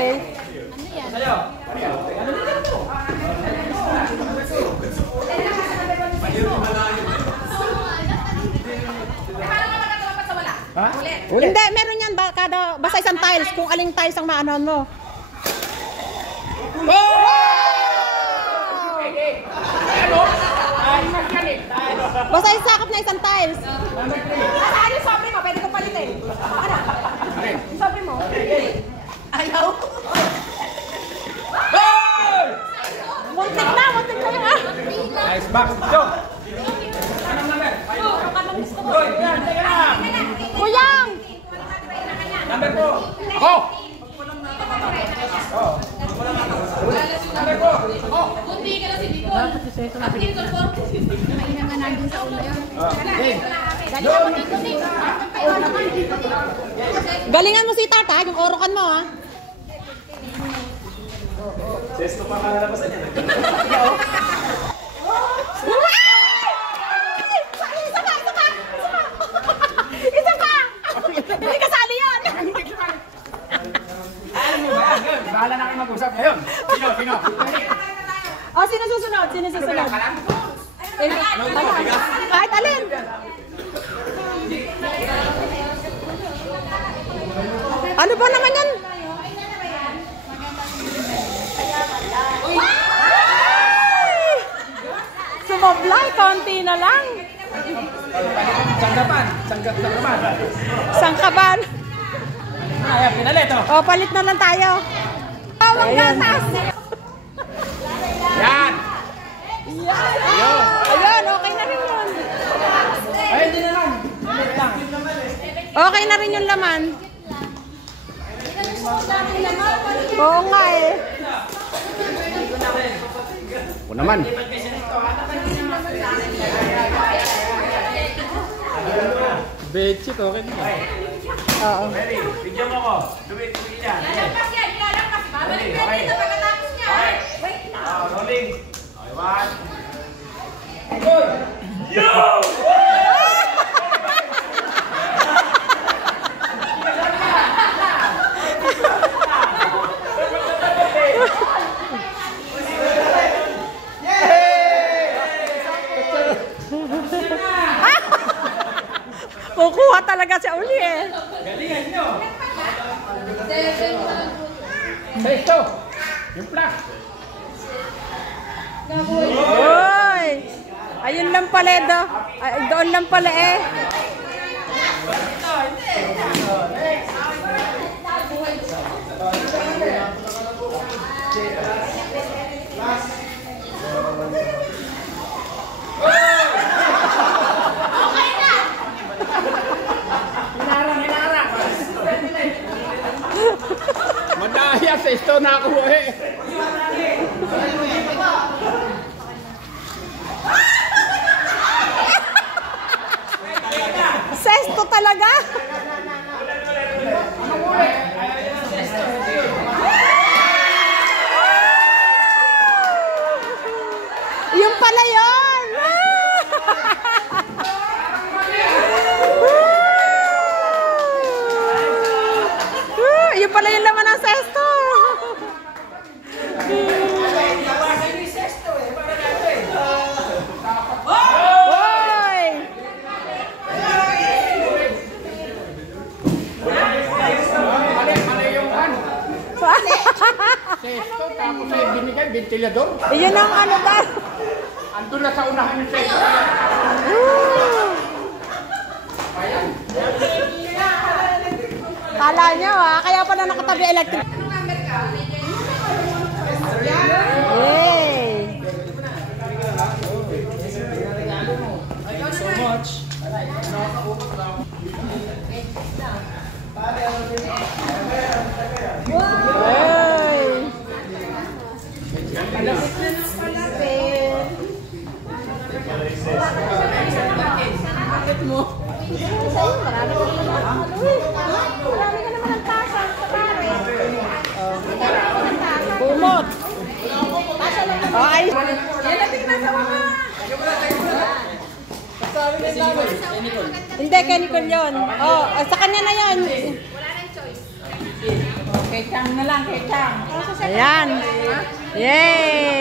eh. Ha? Hindi, meron yan basta isang tiles kung aling tiles ang maanon mo. Basta isakap na isang tiles. Ano yung sobre mo? Pwede kong palitin. Ano? Yung sobre mo? Ayaw. Muntik na yung Nice back. Go! Kuyang! Number 4. Ako! Number 4. Ako! Kunti ka lang si Nicole. Kasi Nicole po. Mainam na nandun sa ulo yun. Galingan mo si Tata, yung orokan mo ha. Sesto pa kalalabasan yan. Isa pa! Hindi kasali yan! Alam mo ba? Bahala na kayo mag-usap ngayon. Sino? O, sino susunod? Kahit alin! Ano ba naman yan? Sumablay, konti na lang. Sangkaban. Ayan, pinalit oh. O, palit na lang tayo. Wag gatas. Yan! Ayun, okay na rin yun. Ay, hindi naman. Pinalit lang. Okay na rin yung laman. Oo nga eh. O naman. Betchit, okay na. Oo. Bigyan mo ako. Duwit niya. Lalagpas yan, lalagpas. Babalik ka dito pagkatapos niya. Wait na. Rolling. Okay, 1. Good! Yo! Kukuha talaga siya uli eh. Galingan nyo! Sesto! Yung plak! Uy! Ayun lang pala eh. Doon lang pala eh. Madaya sa isto na ako eh. Sesto talaga? Yung pala yun! Yung pala yung laman ng sesto! Sesto, tapos ay binigay, ventilador. Iyon ang ano ba? Andun na sa unahan yung sesto. Kala nyo kaya pala nakatabi electric. Yay! So much. Yay! Bakit mo? Marami ka naman ang tasa sa pare. Bumot. Ay. Hindi, kay Nicole yun. Oh, sa kanya na yun. Wala nang choice. Okay. Kay Chang na lang, kay Chang. Ayan. Yay!